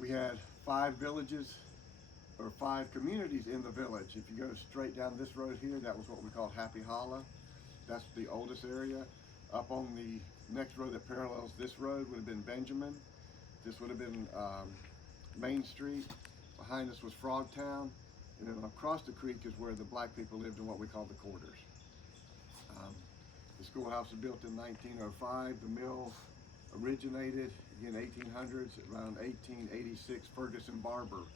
We had 5 villages or 5 communities in the village. If you go straight down this road here, that was what we called Happy Hollow. That's the oldest area. Up on the next road that parallels this road would have been Benjamin. This would have been Main Street. Behind us was Frogtown. And then across the creek is where the black people lived in what we call the quarters. Um, the schoolhouse was built in 1905. The mill originated in 1800s. Around 1886, Ferguson Barber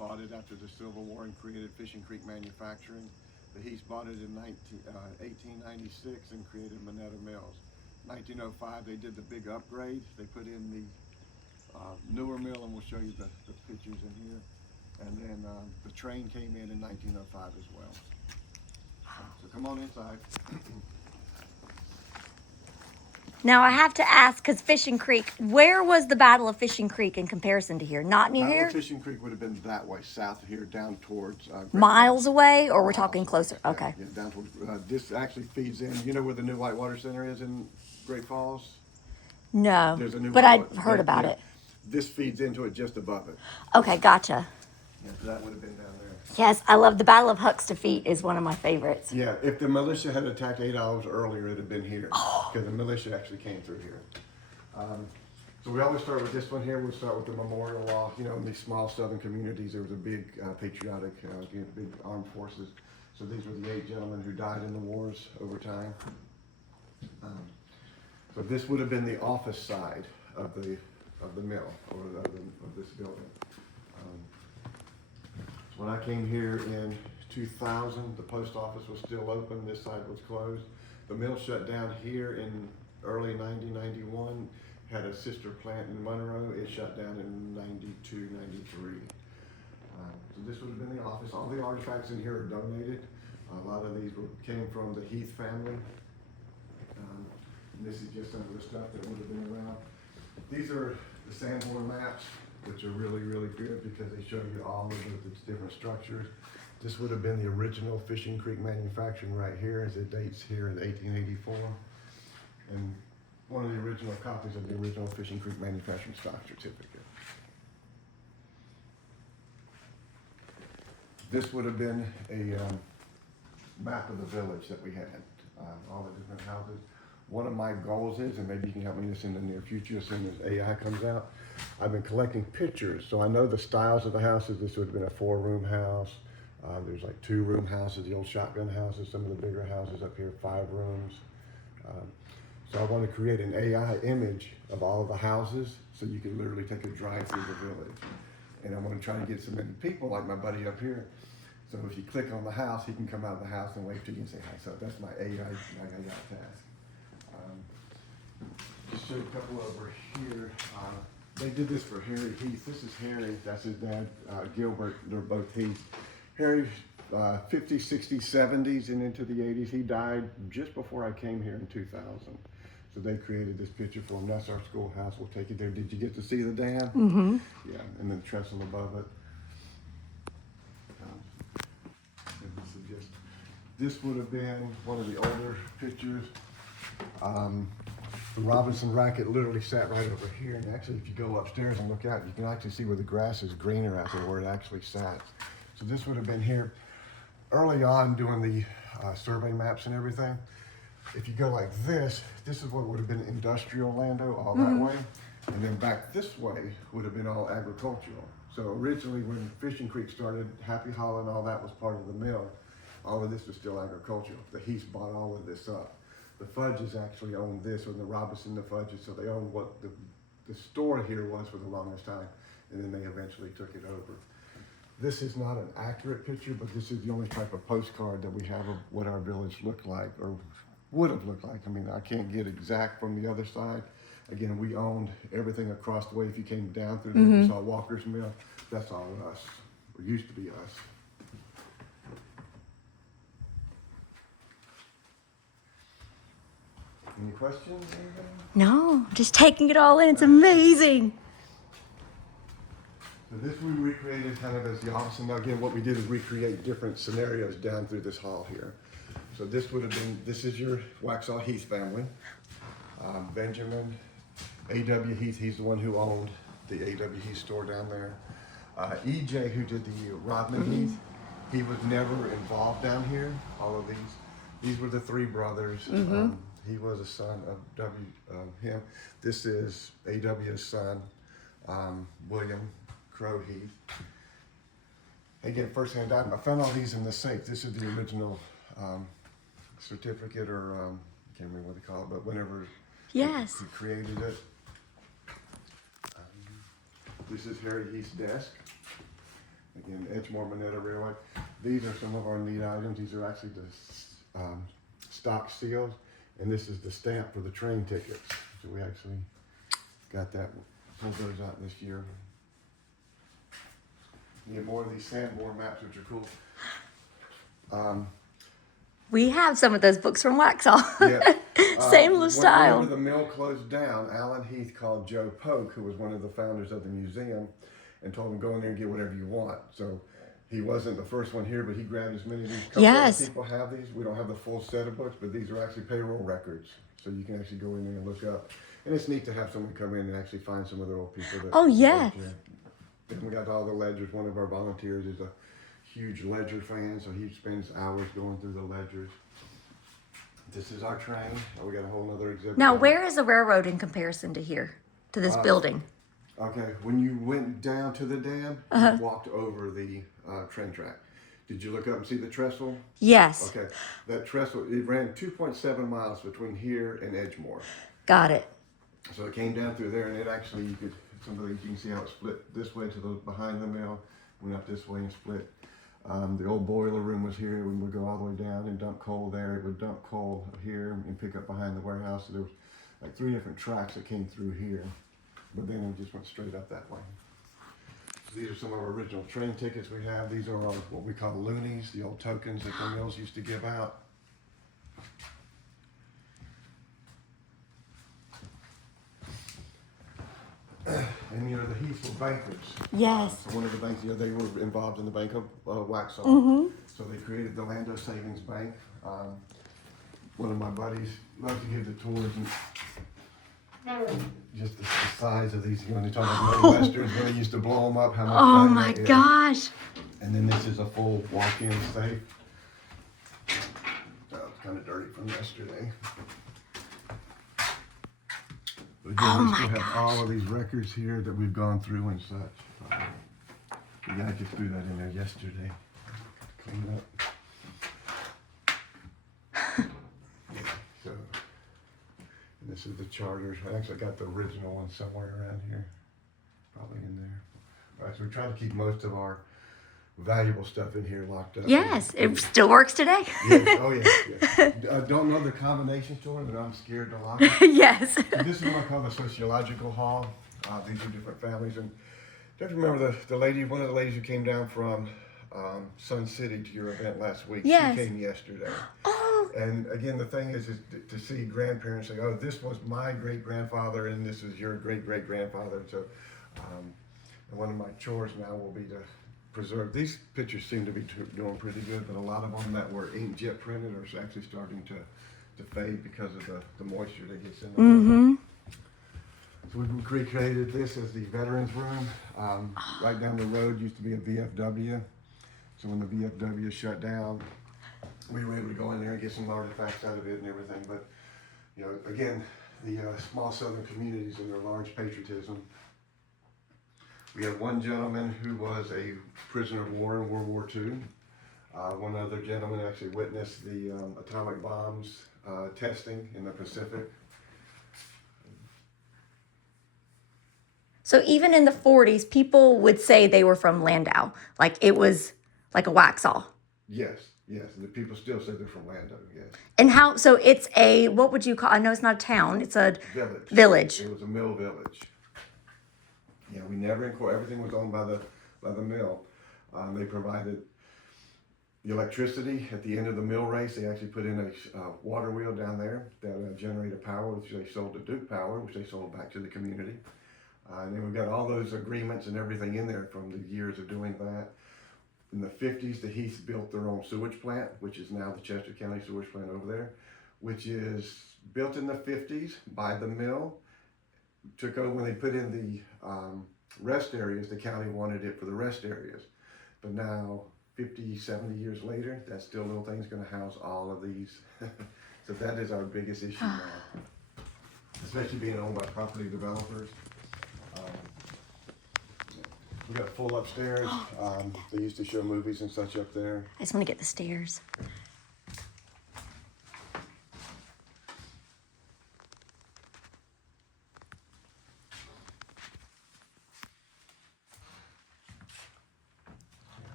bought it after the Civil War and created Fishing Creek Manufacturing. The Heath bought it in 1896 and created Manetta Mills. 1905, they did the big upgrade. They put in the newer mill, and we'll show you the pictures in here. And then the train came in 1905 as well. So come on inside. Now I have to ask, because Fishing Creek, where was the Battle of Fishing Creek in comparison to here? Not near here? Fishing Creek would have been that way, south of here, down towards Miles away, or we're talking closer? Yeah, Okay. yeah, down towards. This actually feeds in. You know where the new Whitewater Center is in Great Falls? No, There's a new but I've Whitewater- heard about yeah. it. This feeds into it just above it. Okay, gotcha. Yeah, so that would have been down there. Yes, I love the Battle of Huck's Defeat is one of my favorites. Yeah, if the militia had attacked 8 hours earlier, it'd have been here. Because the militia actually came through here. So we always start with this one here. We'll start with the memorial wall. You know, in these small southern communities, there was a big patriotic, big armed forces. So these were the 8 gentlemen who died in the wars over time. So this would have been the office side of the mill, or of this building. So when I came here in 2000, the post office was still open. This side was closed. The mill shut down here in early 1991. Had a sister plant in Monroe. It shut down in 92, 93. So this would have been the office. All the artifacts in here are donated. A lot of these came from the Heath family. And this is just some of the stuff that would have been around. These are the Sanborn maps, which are really, really good because they show you all of its different structures. This would have been the original Fishing Creek manufacturing right here, as it dates here in 1884. And one of the original copies of the original Fishing Creek manufacturing stock certificate. This would have been a map of the village that we had, all the different houses. One of my goals is, and maybe you can help me with this in the near future as soon as AI comes out, I've been collecting pictures. So I know the styles of the houses. This would have been a 4-room house. There's like 2-room houses, the old shotgun houses, some of the bigger houses up here, 5 rooms. So I want to create an AI image of all of the houses so you can literally take a drive through the village. And I want to try to get some many people like my buddy up here. So if you click on the house, he can come out of the house and wave to you and say hi. So that's my AI task. Just show you a couple over here. They did this for Harry Heath. This is Harry, that's his dad, Gilbert, they're both Heath. Harry, 50s, 60s, 70s, and into the 80s. He died just before I came here in 2000. So they created this picture for him. That's our schoolhouse. We'll take you there. Did you get to see the dam? Mm-hmm. Yeah, and then the trestle above it. This would have been one of the older pictures. The Robinson racket literally sat right over here. And actually, if you go upstairs and look out, you can actually see where the grass is greener out there, where it actually sat. So this would have been here early on doing the survey maps and everything. If you go like this is what would have been industrial Lando, all that way. And then back this way would have been all agricultural. So originally when Fishing Creek started, Happy Hollow and all that was part of the mill. All of this was still agricultural. The Heaths bought all of this up. The Fudges actually owned this, and the Robinson, the Fudges, so they owned what the store here was for the longest time, and then they eventually took it over. This is not an accurate picture, but this is the only type of postcard that we have of what our village looked like, or would have looked like. I mean, I can't get exact from the other side. Again, we owned everything across the way. If you came down through there, you saw Walker's Mill, that's all us, or used to be us. Any questions? No, just taking it all in. It's amazing. So this we recreated kind of as the office, and again, what we did is recreate different scenarios down through this hall here. So this would have been, this is your Waxhaw Heath family. Benjamin A.W. Heath, he's the one who owned the A.W. Heath store down there. E.J., who did the Rodman Heath, he was never involved down here. All of these were the three brothers. He was a son of him. This is A.W.'s son, William Crow Heath. Again, firsthand, I found all these in the safe. This is the original certificate, or I can't remember what they call it, but whenever Yes. he created it. This is Harry Heath's desk. Again, Edgemore Manetta Railway. These are some of our neat items. These are actually the stock seals, and this is the stamp for the train tickets. So we actually got that, pulled those out this year. You get more of these Sanborn maps, which are cool. We have some of those books from Waxhaw. Yeah. Same little style. Whenever the mill closed down, Alan Heath called Joe Polk, who was one of the founders of the museum, and told him, go in there and get whatever you want. So he wasn't the first one here, but he grabbed as many of these. Yes. People have these. We don't have the full set of books, but these are actually payroll records. So you can actually go in there and look up. And it's neat to have someone come in and actually find some of the old people. That, Oh, yeah. Then we got all the ledgers. One of our volunteers is a huge ledger fan, so he spends hours going through the ledgers. This is our train. We got a whole other exhibit. Now, where is the railroad in comparison to here, to this building? Okay, when you went down to the dam, you walked over the train track. Did you look up and see the trestle? Yes. Okay, that trestle, it ran 2.7 miles between here and Edgemore. Got it. So it came down through there, and it actually, you can see how it split this way to the behind the mill, went up this way and split. The old boiler room was here. We would go all the way down and dump coal there. It would dump coal here and pick up behind the warehouse. So there was like 3 different tracks that came through here, but then it just went straight up that way. So these are some of our original train tickets we have. These are all what we call loonies, the old tokens that the mills used to give out. And the Heaths were bankers. Yes. So one of the banks, they were involved in the Bank of Waxhaw. So they created the Lando Savings Bank. One of my buddies loves to give the tours, and just the size of these. When they talk about money westerns, when they used to blow them up, how much. Oh fun my that is. gosh. And then this is a full walk-in safe. So it's kind of dirty from yesterday. But again, we still have all of these records here that we've gone through and such. The guy just threw that in there yesterday. Clean up. So, and this is the charters. I actually got the original one somewhere around here. Probably in there. All right, so we try to keep most of our valuable stuff in here locked up. Yes, it still works today. Yes. Oh, yes. I don't know the combinations to it, but I'm scared to lock it. Yes. So this is what I call the sociological hall. These are different families. And don't you remember the lady, one of the ladies who came down from Sun City to your event last week? Yes. She came yesterday. Oh. And again, the thing is to see grandparents say, oh, this was my great-grandfather and this is your great-great-grandfather. So one of my chores now will be to preserve. These pictures seem to be doing pretty good, but a lot of them that were inkjet printed are actually starting to fade because of the moisture that gets in them. So we recreated this as the veterans room. Right down the road used to be a VFW. So when the VFW shut down, we were able to go in there and get some artifacts out of it and everything. But again, the small southern communities and their large patriotism. We have one gentleman who was a prisoner of war in World War II. One other gentleman actually witnessed the atomic bombs testing in the Pacific. So even in the 40s, people would say they were from Landau. Like it was like a Waxhaw. Yes. The people still say they're from Lando, yes. And how, so it's a, what would you call, I know it's not a town, it's a village. It was a mill village. Yeah, we never everything was owned by the mill. They provided the electricity at the end of the mill race. They actually put in a water wheel down there that generated power, which they sold to Duke Power, which they sold back to the community. And then we've got all those agreements and everything in there from the years of doing that. In the 50s, the Heaths built their own sewage plant, which is now the Chester County sewage plant over there, which is built in the 50s by the mill. Took over when they put in rest areas, the county wanted it for the rest areas. But now, 50, 70 years later, that still little thing's gonna house all of these. So that is our biggest issue now, especially being owned by property developers. We got full upstairs. They used to show movies and such up there. I just want to get the stairs.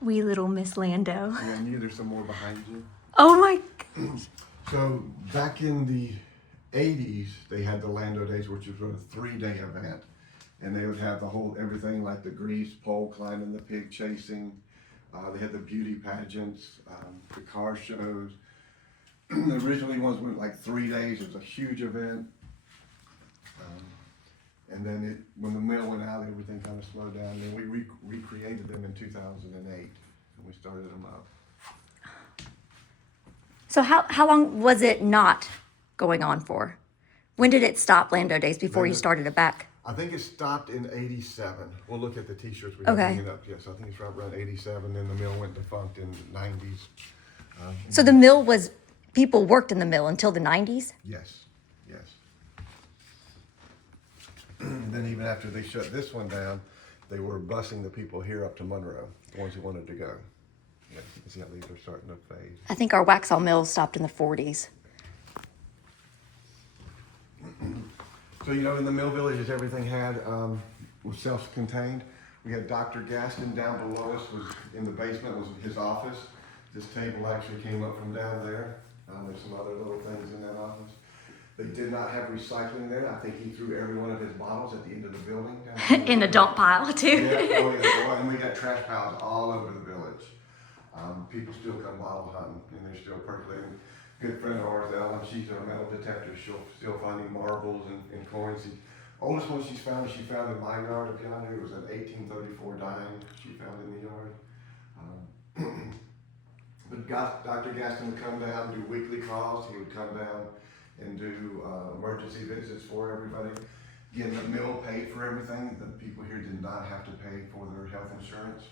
Wee little Miss Lando. Yeah, I knew there's some more behind you. Oh my. So back in the 80s, they had the Lando Days, which was a 3-day event. And they would have the whole, everything like the grease pole climbing, the pig chasing. They had the beauty pageants, the car shows. The originally ones went like 3 days. It was a huge event. And then when the mill went out, everything kind of slowed down. And then we recreated them in 2008, and we started them up. So how long was it not going on for? When did it stop, Lando Days, before you started it back? I think it stopped in 87. We'll look at the t-shirts we have hanging up. Yes, I think it's right around 87. Then the mill went defunct in the 90s. So the mill was, people worked in the mill until the 90s? Yes, yes. And then even after they shut this one down, they were busing the people here up to Monroe, the ones who wanted to go. Yeah, you see how these are starting to fade. I think our Waxhaw Mill stopped in the 40s. So, you know, in the mill villages, everything was self-contained. We had Dr. Gaston down below us, was in the basement, was his office. This table actually came up from down there. There's some other little things in that office. They did not have recycling there. I think he threw every one of his bottles at the end of the building. In a dump pile, too. Yeah, oh yeah, and we got trash piles all over the village. People still come bottle hunting, and they're still percolating. Good friend of ours, Ellen, she's a metal detector. She'll still finding marbles and coins. The oldest one she found in my yard up yonder. It was an 1834 dime she found in the yard. But Dr. Gaston would come down and do weekly calls. He would come down and do emergency visits for everybody. Again, the mill paid for everything. The people here did not have to pay for their health insurance.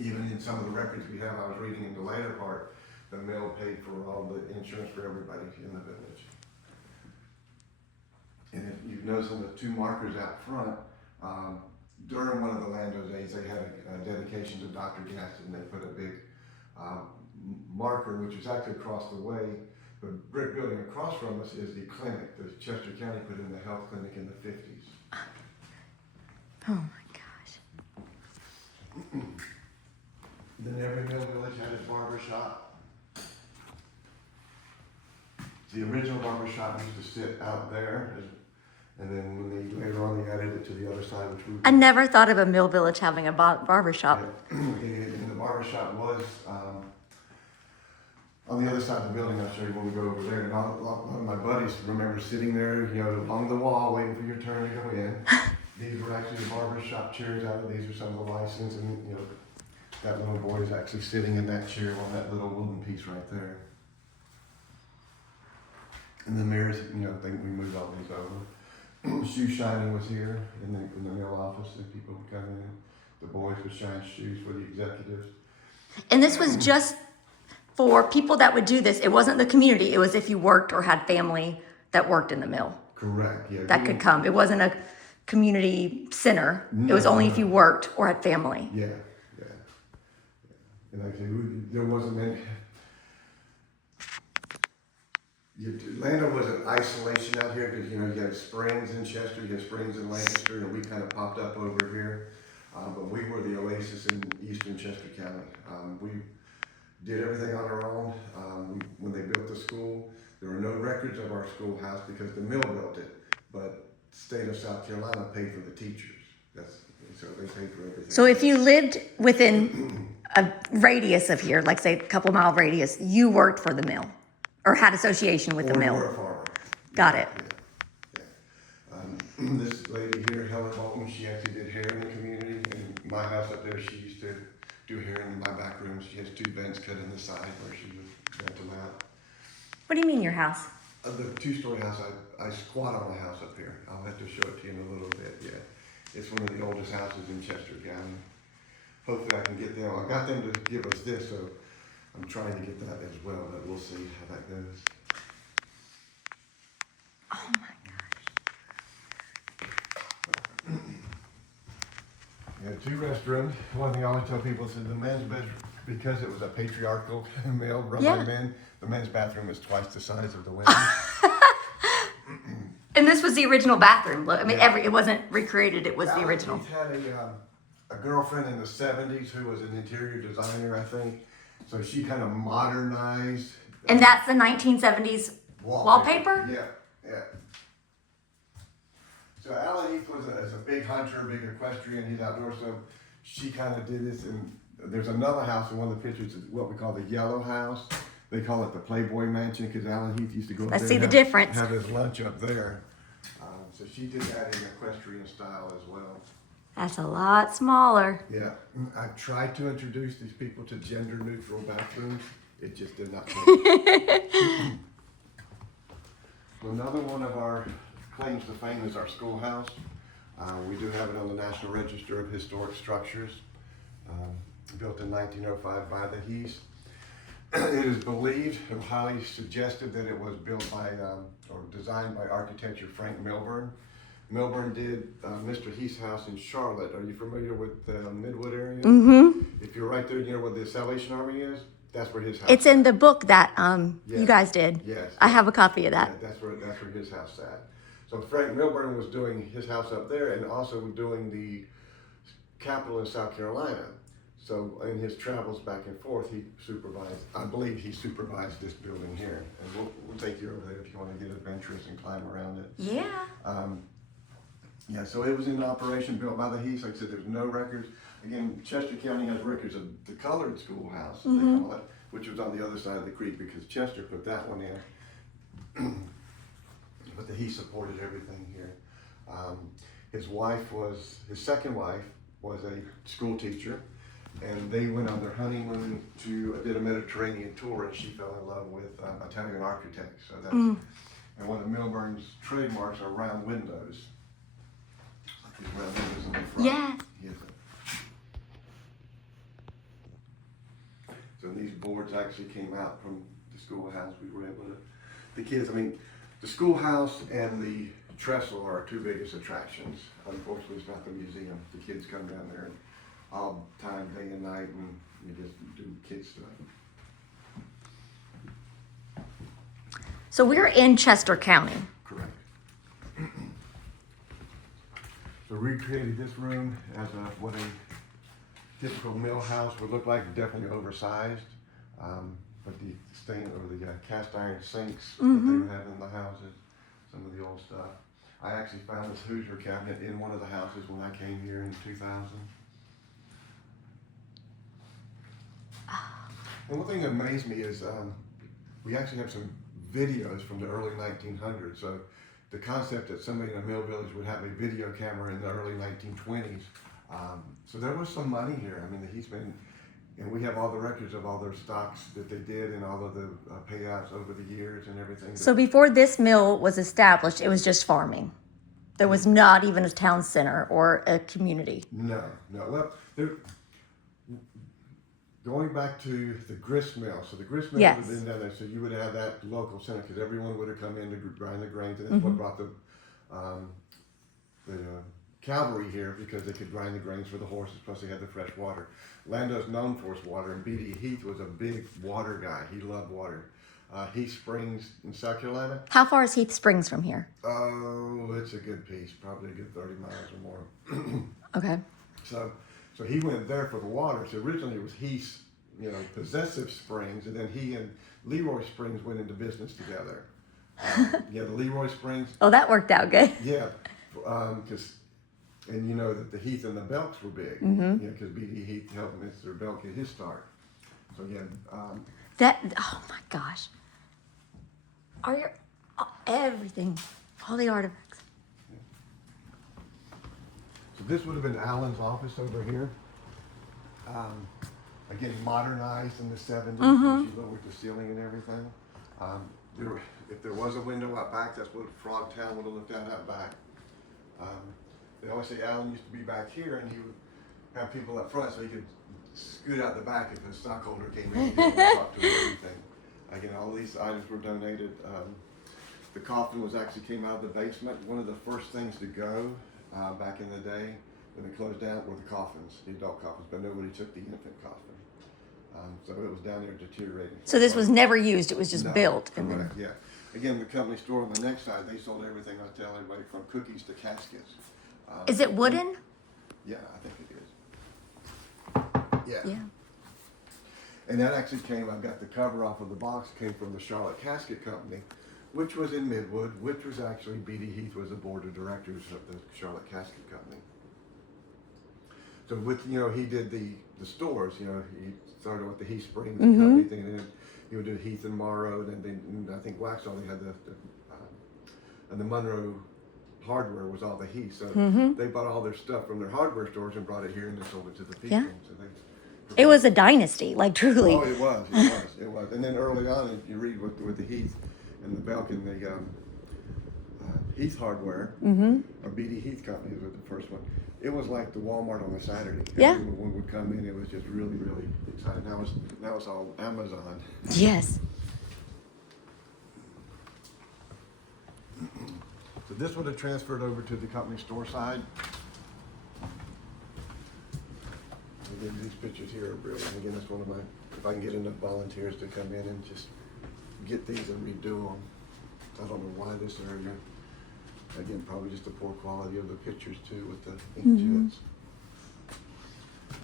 Even in some of the records we have, I was reading in the later part, the mill paid for all the insurance for everybody in the village. And if you notice on the 2 markers out front, during one of the Lando Days, they had a dedication to Dr. Gaston. They put a big marker, which was actually across the way. The brick building across from us is the clinic that Chester County put in, the health clinic in the 50s. Oh my gosh. Then every mill village had its barber shop. The original barber shop used to sit out there, and then later on they added it to the other side, which we. I never thought of a mill village having a barber shop. And the barber shop was on the other side of the building. I'll show you when we go over there. And a lot of my buddies remember sitting there, you know, along the wall, waiting for your turn to go in. These were actually the barber shop chairs out of. These are some of the license, and you know, that little boy is actually sitting in that chair on that little wooden piece right there. And the mirrors, you know, we moved all these over. Shoe shining was here in the mill office, and people would come in. The boys would shine shoes for the executives. And this was just for people that would do this. It wasn't the community. It was if you worked or had family that worked in the mill. Correct, yeah. That could come. It wasn't a community center. It was only if you worked or had family. Yeah. And like I said, there wasn't many. Lando was an isolation out here because, you know, you had Springs in Chester, you had Springs in Lancaster, and we kind of popped up over here. But we were the oasis in eastern Chester County. We did everything on our own. When they built the school, there were no records of our schoolhouse because the mill built it. But the state of South Carolina paid for the teachers. So they paid for everything. So if you lived within a radius of here, like say a couple mile radius, you worked for the mill or had association with the mill. Or a farmer. Got it. Yeah. This lady here, Helen Bolton, she actually did hair in the community. In my house up there, she used to do hair in my back room. She has 2 vents cut in the side where she would vent them out. What do you mean your house? The 2-story house I squat on a house up here. I'll have to show it to you in a little bit, yeah. It's one of the oldest houses in Chester County. Hopefully I can get them. I got them to give us this, so I'm trying to get that as well, but we'll see how that goes. Oh my gosh. We had 2 restrooms. One thing I always tell people is that the men's bedroom, because it was a patriarchal mill run by men, the men's bathroom is twice the size of the women's. And this was the original bathroom. I mean, it wasn't recreated. It was the original. He's had a girlfriend in the 70s who was an interior designer, I think. So she kind of modernized. And that's the 1970s wallpaper? Yeah. So Alan Heath was a big hunter, big equestrian. He's outdoors. So she kind of did this. And there's another house in one of the pictures, is what we call the Yellow House. They call it the Playboy Mansion because Alan Heath used to go up Let's there see and the difference. have his lunch up there. So she did that in equestrian style as well. That's a lot smaller. Yeah, I've tried to introduce these people to gender neutral bathrooms. It just did not work. Another one of our claims to fame is our schoolhouse. We do have it on the National Register of Historic Structures. Built in 1905 by the Heaths. It is believed and highly suggested that it was built by or designed by architecture Frank Milburn. Milburn did Mr. Heath's house in Charlotte. Are you familiar with the Midwood area? Mm-hmm. If you're right there, you know where the Salvation Army is? That's where his house It's is. in the book that you guys did. Yes. I have a copy of that. Yeah, that's where his house sat. So Frank Milburn was doing his house up there and also doing the Capitol in South Carolina. So in his travels back and forth, I believe he supervised this building here. And we'll take you over there if you want to get adventurous and climb around it. Yeah. Yeah, so it was in operation, built by the Heaths. Like I said, there's no records. Again, Chester County has records of the colored schoolhouse, they call it, which was on the other side of the creek because Chester put that one in. But the Heaths supported everything here. His second wife was a school teacher, and they went on their honeymoon did a Mediterranean tour, and she fell in love with Italian architects. So that's, and one of Milburn's trademarks are round windows. These round windows in the front. Yeah. So these boards actually came out from the schoolhouse. We were able to, the kids, I mean, the schoolhouse and the trestle are our 2 biggest attractions. Unfortunately, it's not the museum. The kids come down there and all time, day and night, and you just do kid stuff. So we're in Chester County. Correct. So recreated this room as what a typical mill house would look like, definitely oversized. But the cast iron sinks that they have in the houses, some of the old stuff. I actually found this Hoosier cabinet in one of the houses when I came here in 2000. And one thing that amazed me is we actually have some videos from the early 1900s. So the concept that somebody in a mill village would have a video camera in the early 1920s. So there was some money here. I mean, and we have all the records of all their stocks that they did and all of the payouts over the years and everything. So before this mill was established, it was just farming. There was not even a town center or a community. No. Well, going back to the grist mill. So the grist mill would have been down there. So you would have that local center because everyone would have come in to grind the grains, and that's what brought the cavalry here because they could grind the grains for the horses. Plus, they had the fresh water. Lando's known for his water, and B.D. Heath was a big water guy. He loved water. Heath Springs in South Carolina. How far is Heath Springs from here? Oh, it's a good piece, probably a good 30 miles or more. Okay. So he went there for the water. So originally it was Heath's, possessive springs, and then he and Leroy Springs went into business together. The Leroy Springs. Oh, that worked out good. Yeah, because. And you know that the Heath and the Belks were big, because B.D. Heath helped Mr. Belk get his start. So Oh my gosh. Everything, all the artifacts. So this would have been Alan's office over here. Again, modernized in the 70s. She lowered the ceiling and everything. if there was a window out back, that's what Frogtown would have looked out back. They always say Alan used to be back here, and he would have people up front so he could scoot out the back if a stockholder came in and talk to him and everything. Again, all these items were donated. The coffin actually came out of the basement. One of the first things to go back in the day when they closed down were the coffins, the adult coffins, but nobody took the infant coffin. So it was down there deteriorating. So this was never used, it was just built. And Correct, yeah. Again, the company store on the next side, they sold everything, I tell everybody, from cookies to caskets. Is it wooden? Yeah, I think it is. Yeah. Yeah. And that actually I've got the cover off of the box, came from the Charlotte Casket Company, which was in Midwood, which was actually B.D. Heath was the board of directors of the Charlotte Casket Company. So he did the stores, he started with the Heath Springs company thing, and then he would do Heath and Morrow, and then I think Waxhaw, they had and the Monroe hardware was all the Heath. So they bought all their stuff from their hardware stores and brought it here and they sold it to the people. Yeah. So It was a dynasty, like truly. Oh, it was. And then early on, if you read with the Heath and the Belkin, the Heath Hardware, or B.D. Heath Company was the first one. It was like the Walmart on a Saturday. Yeah. Everyone would come in. It was just really, really exciting. Now it's all Amazon. Yes. So this would have transferred over to the company store side. These pictures here are brilliant. Again, that's one of my, if I can get enough volunteers to come in and just get these and redo them. I don't know why this area. Again, probably just the poor quality of the pictures too with the inkjets.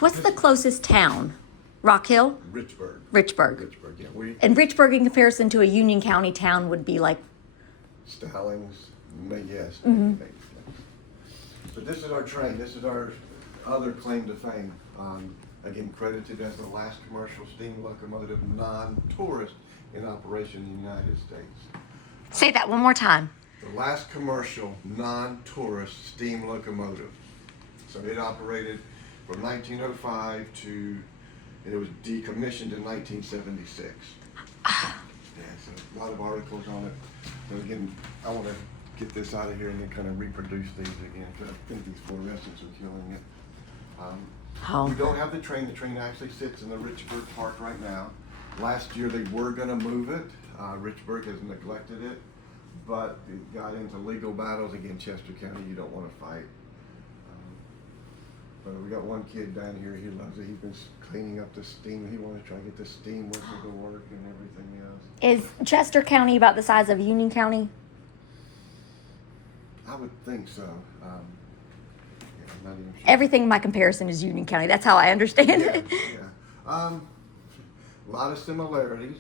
What's the closest town? Rock Hill? Richburg. Richburg. Yeah. And Richburg, in comparison to a Union County town, would be like? Stallings, yes. Maybe. But this is our train. This is our other claim to fame. Again, credited as the last commercial steam locomotive, non-tourist, in operation in the United States. Say that one more time. The last commercial, non-tourist steam locomotive. So it operated from 1905 to, and it was decommissioned in 1976. Yeah, so a lot of articles on it. So again, I want to get this out of here and then kind of reproduce these again, because I think these fluorescents are killing it. We don't have the train. The train actually sits in the Richburg Park right now. Last year they were going to move it. Richburg has neglected it, but it got into legal battles against Chester County. You don't want to fight. But we got one kid down here. He loves it. He's been cleaning up the steam. He wants to try to get the steam work to work and everything else. Is Chester County about the size of Union County? I would think so. I'm not even sure. Everything in my comparison is Union County. That's how I understand it. A lot of similarities.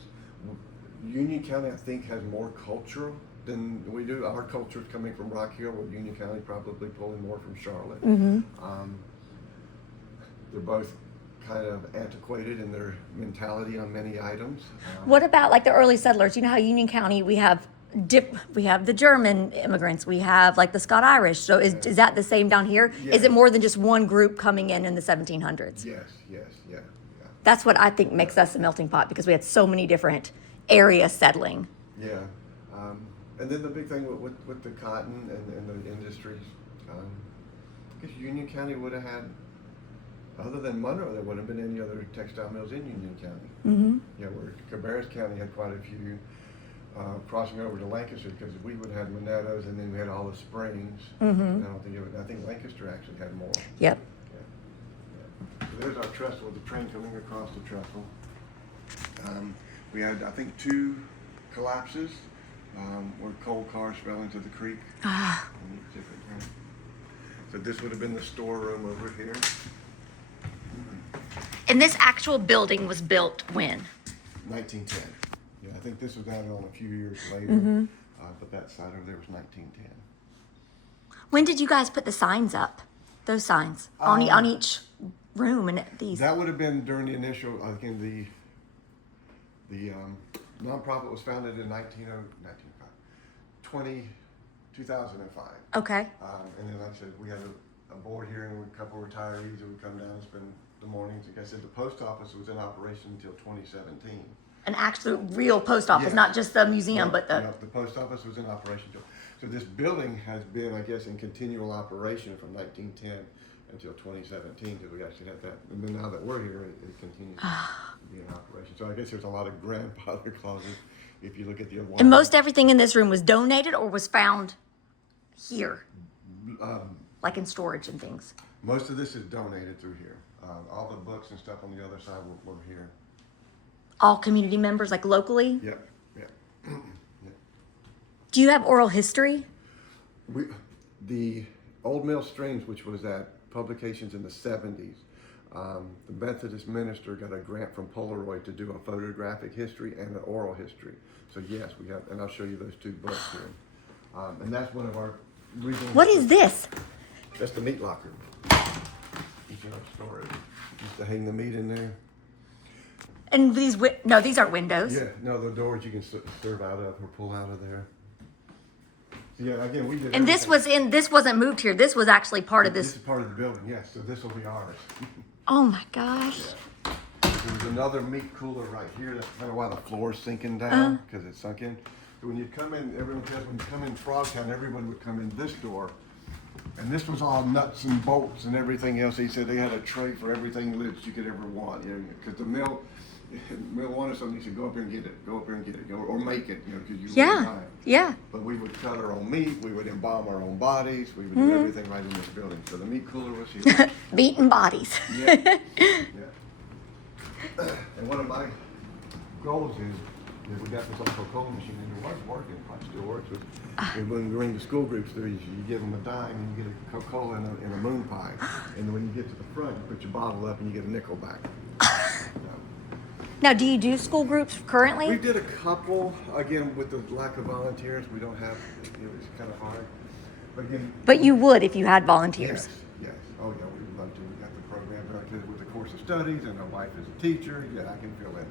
Union County, I think, has more culture than we do. Our culture is coming from Rock Hill, with Union County probably pulling more from Charlotte. They're both kind of antiquated in their mentality on many items. What about like the early settlers? You know how Union County, we have the German immigrants, we have like the Scott Irish. So is that the same down here? Yeah. Is it more than just one group coming in the 1700s? Yeah. That's what I think makes us a melting pot, because we had so many different areas settling. Yeah. And then the big thing with the cotton and the industries, I guess Union County would have had, other than Monroe, there wouldn't have been any other textile mills in Union County. Yeah, where Cabarrus County had quite a few. Crossing over to Lancaster, because we would have Manettas, and then we had all the springs. I think Lancaster actually had more. Yep. So there's our trestle, the train coming across the trestle. We had, I think, 2 collapses where coal cars fell into the creek. So this would have been the storeroom over here. And this actual building was built when? 1910. Yeah, I think this was added on a few years later, but that side over there was 1910. When did you guys put the signs up? Those signs on each room and these? That would have been during the initial, again, the nonprofit was founded in 2005. Okay. And then like I said, we had a board here and a couple of retirees that would come down and spend the mornings. Like I said, the post office was in operation until 2017. an actual real post office, Yeah. not just the museum, but the. No, the post office was in operation. So this building has been, I guess, in continual operation from 1910 until 2017, because we actually had that. And then now that we're here, it continues to be in operation. So I guess there's a lot of grandfather closets. If you look at the one. And most everything in this room was donated or was found here, like in storage and things. Most of this is donated through here. All the books and stuff on the other side were here. All community members, like locally. Yep, yep. Yep. Do you have oral history? The Old Mill Streams, which was at publications in the 70s, the Methodist minister got a grant from Polaroid to do a photographic history and an oral history. So yes, we have, and I'll show you those two books here. And that's one of our reasons. What is this? That's the meat locker. It's in our storage. Used to hang the meat in there. And these, no, these aren't windows. Yeah, no, the doors you can serve out of or pull out of there. Yeah, again, we did. And this wasn't moved here. This was actually part of This this. is part of the building, yes. So this will be ours. Oh my gosh. There's another meat cooler right here. That's kind of why the floor's sinking down, because it's sunk in. So when you come in, everyone says when you come in Frogtown, everyone would come in this door. And this was all nuts and bolts and everything else. He said they had a tray for everything lids you could ever want. Because the mill wanted something. He said, go up here and get it. Go up here and get it. Or make it, because you wouldn't buy it. Yeah. But we would cut our own meat. We would embalm our own bodies. We would do everything right in this building. So the meat cooler was here. Beaten bodies. Yeah. And one of my goals is we got this Coca-Cola machine and it was working. It still works. When we bring the school groups through, you give them a dime and you get a Coca-Cola in a moon pie. And when you get to the front, you put your bottle up and you get a nickel back. Now, do you do school groups currently? We did a couple. Again, with the lack of volunteers, we don't have. It's kind of hard. But again. But you would if you had volunteers. Yes. Oh yeah, we would love to. We got the program directed with the course of studies, and my wife is a teacher. Yeah, I can fill in.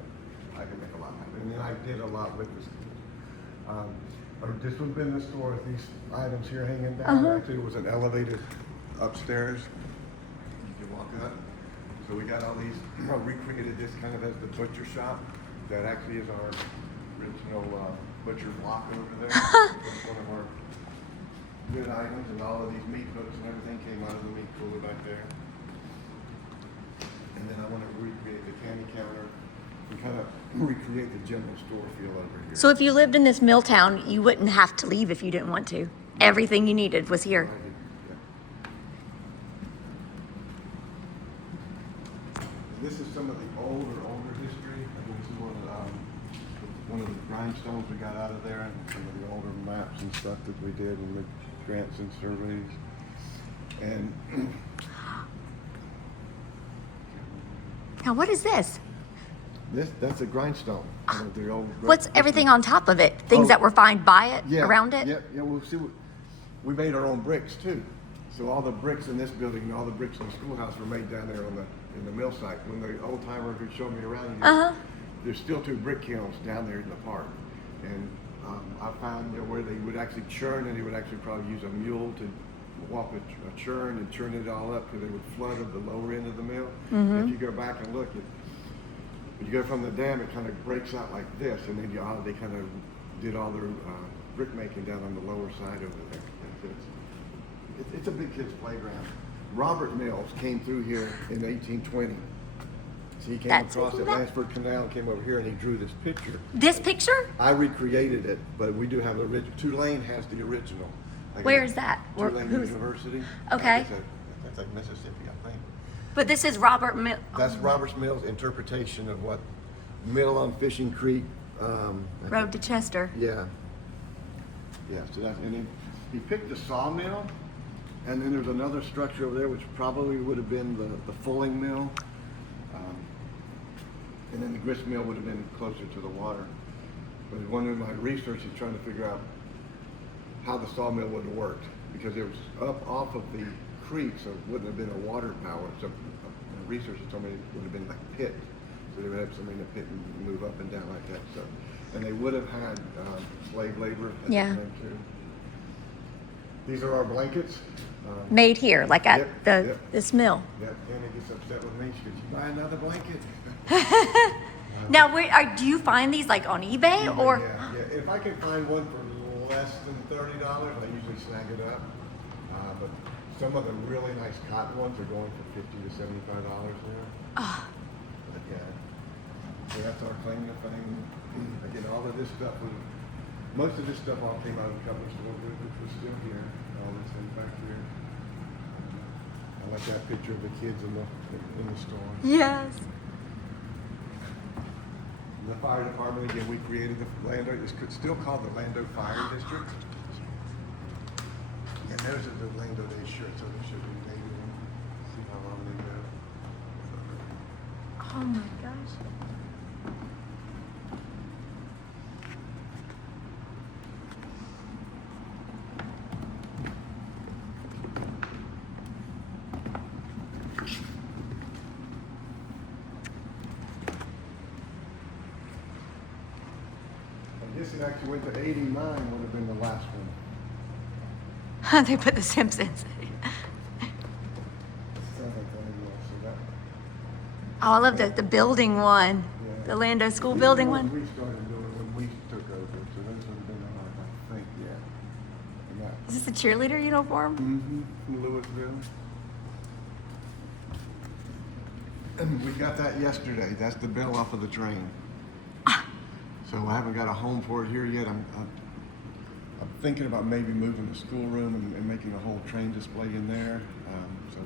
I can make a lot happen. And then I did a lot with the schools. This would have been the store with these items here hanging down. Actually, it was an elevated upstairs. You can walk up. So we got all these, recreated this kind of as the butcher shop. That actually is our original butcher block over there. That's one of our good items, and all of these meat hooks and everything came out of the meat cooler back there. And then I want to recreate the candy counter and kind of recreate the general store feel over here. So if you lived in this mill town, you wouldn't have to leave if you didn't want to. Everything you needed was here. This is some of the older history. I think this is one of the grindstones we got out of there, and some of the older maps and stuff that we did, and the grants and surveys. And Now, what is this? that's a grindstone. The old What's everything on top of it? Things that were found by it, around it? Yeah. Well, see, we made our own bricks too. So all the bricks in this building and all the bricks in the schoolhouse were made down there in the mill site. When the old timer who showed me around, there's still 2 brick kilns down there in the park. And I found where they would actually churn, and they would actually probably use a mule to walk a churn and churn it all up, because they would flood at the lower end of the mill. If you go back and look, you go from the dam, it kind of breaks out like this, and then they kind of did all their brick making down on the lower side over there. It's a big kid's playground. Robert Mills came through here in 1820. So he came across the Lansford Canal and came over here, and he drew this picture. This picture? I recreated it, but we do have the original. Tulane has the original. Where is that? Tulane University. Okay. That's like Mississippi, I think. But this is Robert Mill. That's Robert Mill's interpretation of what Mill on Fishing Creek. Road to Chester. Yeah. So that's, and he picked the sawmill, and then there's another structure over there which probably would have been the fulling mill, and then the grist mill would have been closer to the water. But one of my research is trying to figure out how the sawmill would have worked, because it was up off of the creek, so it wouldn't have been a water power. So researchers told me it would have been like pit, so they would have somebody in the pit and move up and down like that. So, and they would have had slave labor at the time too. These are our blankets. Made here, like at this mill. Yep. Anna gets upset with me. She goes, "You buy another blanket?" Now, do you find these like on eBay or? Yeah. If I can find one for less than $30, I usually snag it up. But some of the really nice cotton ones are going for $50 to $75 now. But yeah, so that's our claim to fame. Again, all of this stuff most of this stuff all came out of the company store, which was still here. All this thing back here. I like that picture of the kids in the store. Yes. The fire department, again, we created the Lando, it's still called the Lando Fire District. And there's the Lando Day shirt, so they should be maybe see how long they go. Oh my gosh. This it actually went to 89, would have been the last one. They put the Simpsons. Oh, I love the building one. Yeah. The Lando School building one. We started doing when we took over, so those would have been, I think, yeah. Is this a cheerleader uniform? From Louisville. We got that yesterday. That's the bell off of the train. So I haven't got a home for it here yet. I'm thinking about maybe moving the schoolroom and making a whole train display in there. So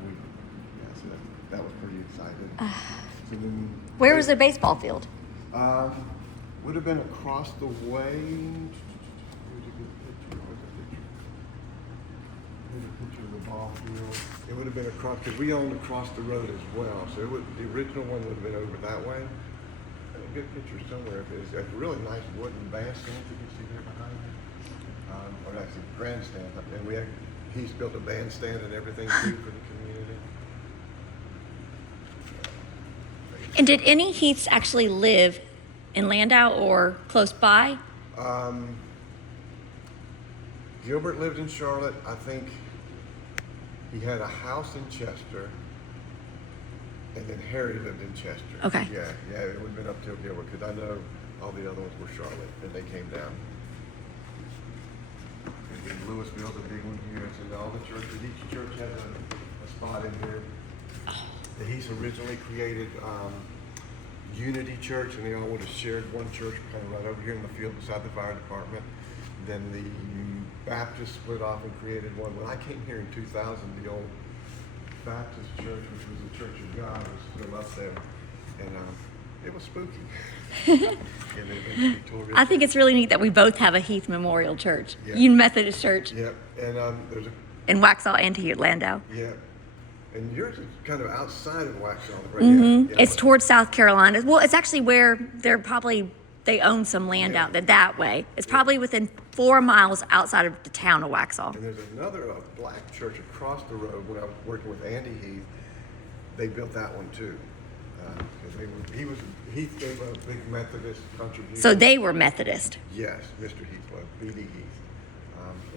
that was pretty exciting. So then, Where was the baseball field? would have been across the way. Here's a good picture. Where's the picture? Here's a picture of the ball field. It would have been across, because we owned across the road as well. So the original one would have been over that way. A good picture somewhere. It's a really nice wooden bandstand you can see there behind me. Or actually grandstand. And he's built a bandstand and everything too for the community. And did any Heaths actually live in Landau or close by? Gilbert lived in Charlotte. I think he had a house in Chester. And then Harry lived in Chester. Okay. Yeah, it would have been up till Gilbert, because I know all the other ones were Charlotte, and they came down. And then Louisville's a big one here, and all the churches, each church has a spot in here. He's originally created Unity Church, and they all would have shared one church kind of right over here in the field beside the fire department. Then the Baptists split off and created one. When I came here in 2000, the old Baptist church, which was the Church of God, was still up there, and it was spooky. And they eventually tore it. I think it's really neat that we both have a Heath Memorial Church. Yeah. Union Methodist Church. Yep, and there's a In Waxhaw and here at Landau. yeah, and yours is kind of outside of Waxhaw, right? Yeah, It's towards South Carolina. Well, it's actually where they own some land out there that way. It's probably within 4 miles outside of the town of Waxhaw. And there's another black church across the road. When I was working with Andy Heath, they built that one too. Heath gave a big Methodist contribution. So they were Methodist. Yes, Mr. Heath was, B.D. Heath.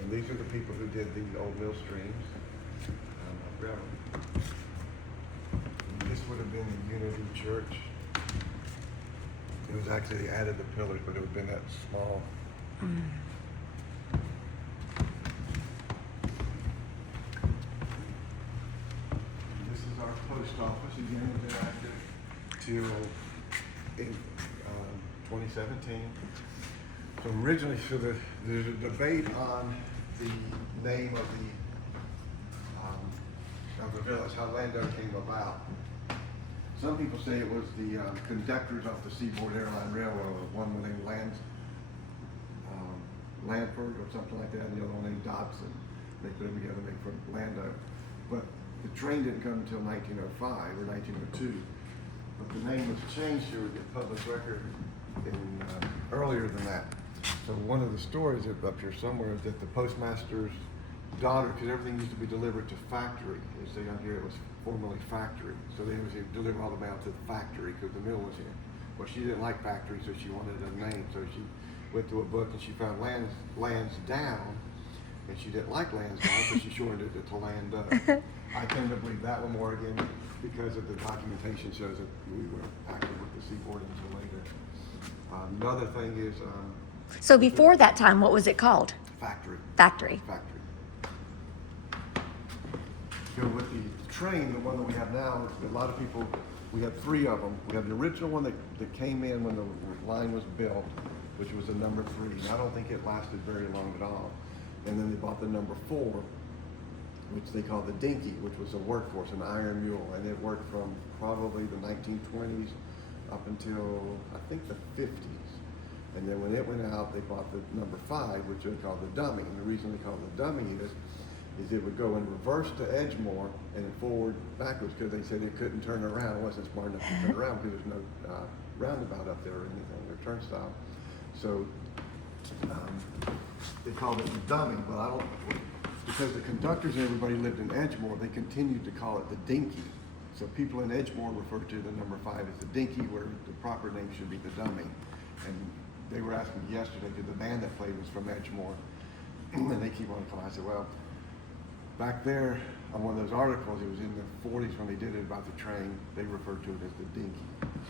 And these are the people who did the old mill streams. This would have been the Unity Church. It was actually, they added the pillars, but it would have been that small. This is our post office. Again, we've been active till in 2017. So originally, there's a debate on the name of the village, how Lando came about. Some people say it was the conductors off the Seaboard Airline Railroad, one named Lanford or something like that, and the other one named Dobson. They put them together and make for Lando. But the train didn't come until 1905 or 1902. But the name was changed here with the public record earlier than that. So one of the stories up here somewhere is that the postmaster's daughter, because everything used to be delivered to factory. You see on here it was formerly factory. So they would deliver all the mail to the factory because the mill was here. Well, she didn't like factory, so she wanted a name. So she went to a book and she found Lansdowne, and she didn't like Lansdowne, so she shortened it to Lando. I tend to believe that one more again because of the documentation shows that we were active with the seaport until later. Another thing is So before that time, what was it called? factory. Factory. Factory. You know, with the train, the one that we have now, a lot of people, we have three of them. We have the original one that came in when the line was built, which was the number 3. And I don't think it lasted very long at all. And then they bought the number 4, which they called the Dinky, which was a workhorse, an iron mule. And it worked from probably the 1920s up until, I think, the 50s. And then when it went out, they bought the number 5, which they called the Dummy. And the reason they called it the Dummy is it would go in reverse to Edgemore and forward backwards because they said it couldn't turn around. It wasn't smart enough to turn around because there's no roundabout up there or anything, or turnstile. So they called it the Dummy, but I don't, because the conductors and everybody lived in Edgemore, they continued to call it the Dinky. So people in Edgemore refer to the number 5 as the Dinky, where the proper name should be the Dummy. And they were asking me yesterday, because the band that played was from Edgemore, and they keep on calling. I said, well, back there on one of those articles, it was in the 40s when they did it about the train, they referred to it as the Dinky.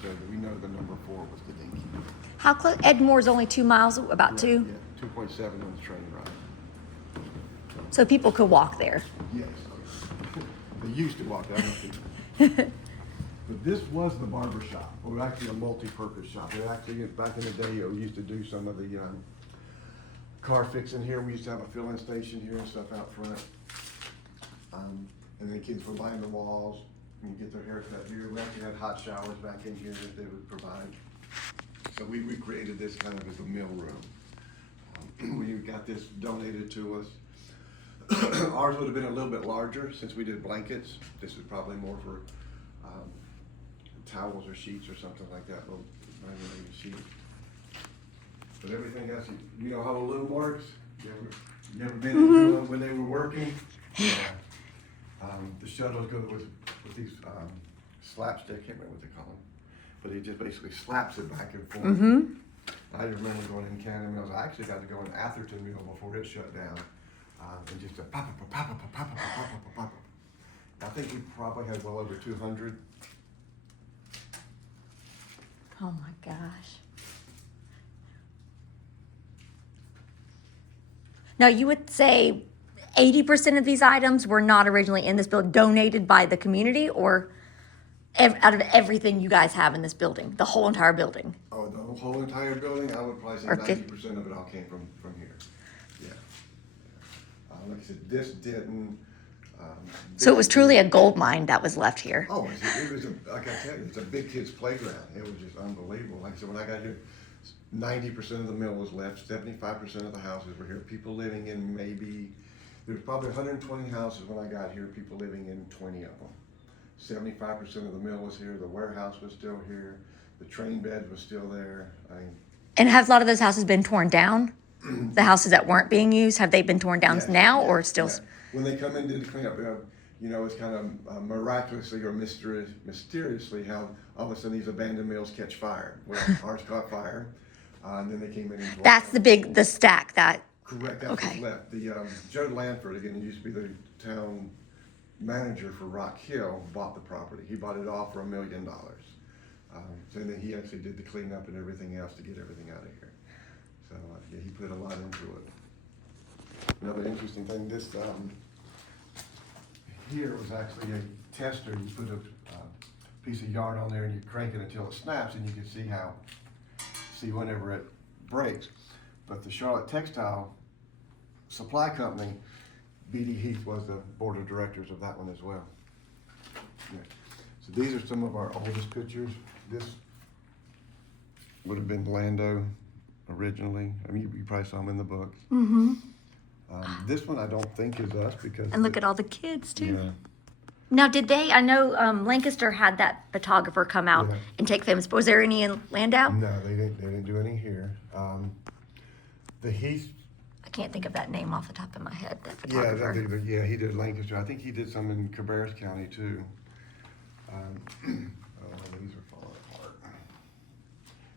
So we know the number 4 was the Dinky. How close? Edmore's only 2 miles, about 2? Yeah, 2.7 on the train ride. So people could walk there. Yes. They used to walk there. But this was the barber shop, or actually a multi-purpose shop. It actually, back in the day, we used to do some of the car fixing here. We used to have a fill-in station here and stuff out front. And then kids would line the walls and get their hair cut here. We actually had hot showers back in here that they would provide. So we recreated this kind of as a meal room. We got this donated to us. Ours would have been a little bit larger since we did blankets. This is probably more for towels or sheets or something like that. Well, sheet. But everything else, you know how a loom works? You ever been into them when they were working? Yeah. The shuttles go with these slapstick, I can't remember what they call them, but he just basically slaps it back and forth. I remember going in Canada Mills. I actually got to go in Atherton Mill before it shut down, and just a pop, pop, pop, pop, pop, pop, pop, pop, pop. I think we probably had well over 200. Oh my gosh. Now you would say 80% of these items were not originally in this building, donated by the community, or out of everything you guys have in this building, the whole entire building? Oh, the whole entire building, I would probably say Or 90% of it all came from here. Yeah. Like I said, this didn't. So it was truly a gold mine that was left here. Oh, it was like I said, it's a big kid's playground. It was just unbelievable. Like I said, when I got here, 90% of the mill was left, 75% of the houses were here. People living in there was probably 120 houses when I got here, people living in 20 of them. 75% of the mill was here, the warehouse was still here, the train bed was still there. And have a lot of those houses been torn down? The houses that weren't being used, have they been torn down now or still? Yeah. When they come in to clean up, you know, it's kind of miraculously or mysteriously how all of a sudden these abandoned mills catch fire. Well, ours caught fire, and then they came in and That's the stack that. Correct, that's what's left. The Joe Lanford, again, he used to be the town manager for Rock Hill, bought the property. He bought it all for $1 million. So then he actually did the cleanup and everything else to get everything out of here. So yeah, he put a lot into it. Another interesting thing, this here was actually a tester. You put a piece of yarn on there and you crank it until it snaps, and you can see whenever it breaks. But the Charlotte Textile Supply Company, B.D. Heath was the board of directors of that one as well. Yeah. So these are some of our oldest pictures. This would have been Lando originally. I mean, you probably saw him in the books. This one I don't think is us because. And look at all the kids too. Yeah. Now, I know Lancaster had that photographer come out and take photos, but was there any in Landau? No, they didn't do any here. The Heath. I can't think of that name off the top of my head, that Yeah, photographer. he did Lancaster. I think he did some in Cabarrus County too. These are falling apart.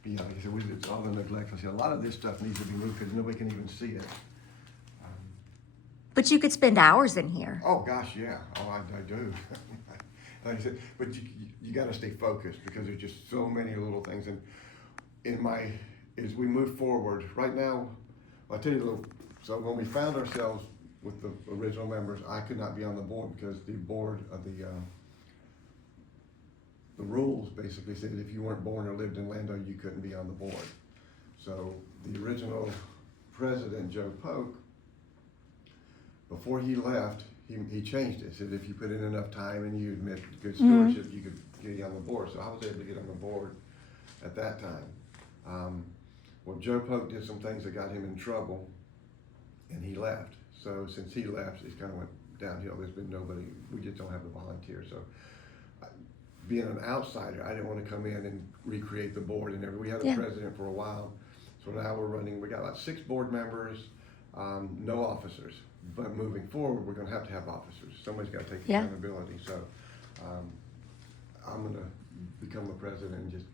But yeah, like I said, it's all the neglect. I see a lot of this stuff needs to be moved because nobody can even see it. But you could spend hours in here. Oh, gosh, yeah. Oh, I do. Like I said, but you got to stay focused because there's just so many little things. And as we move forward, right now, I'll tell you a little. So when we found ourselves with the original members, I could not be on the board because the board of the rules basically said if you weren't born or lived in Lando, you couldn't be on the board. So the original president, Joe Polk, before he left, he changed it. Said if you put in enough time and you admit good stewardship, you could get on the board. So I was able to get on the board at that time. Well, Joe Polk did some things that got him in trouble, and he left. So since he left, it kind of went downhill. There's been nobody. We just don't have the volunteers. So being an outsider, I didn't want to come in and recreate the board and everything. We had a president for a while. So now we're running. We got about 6 board members, no officers. But moving forward, we're going to have officers. Somebody's got to take accountability. So I'm going to become the president and just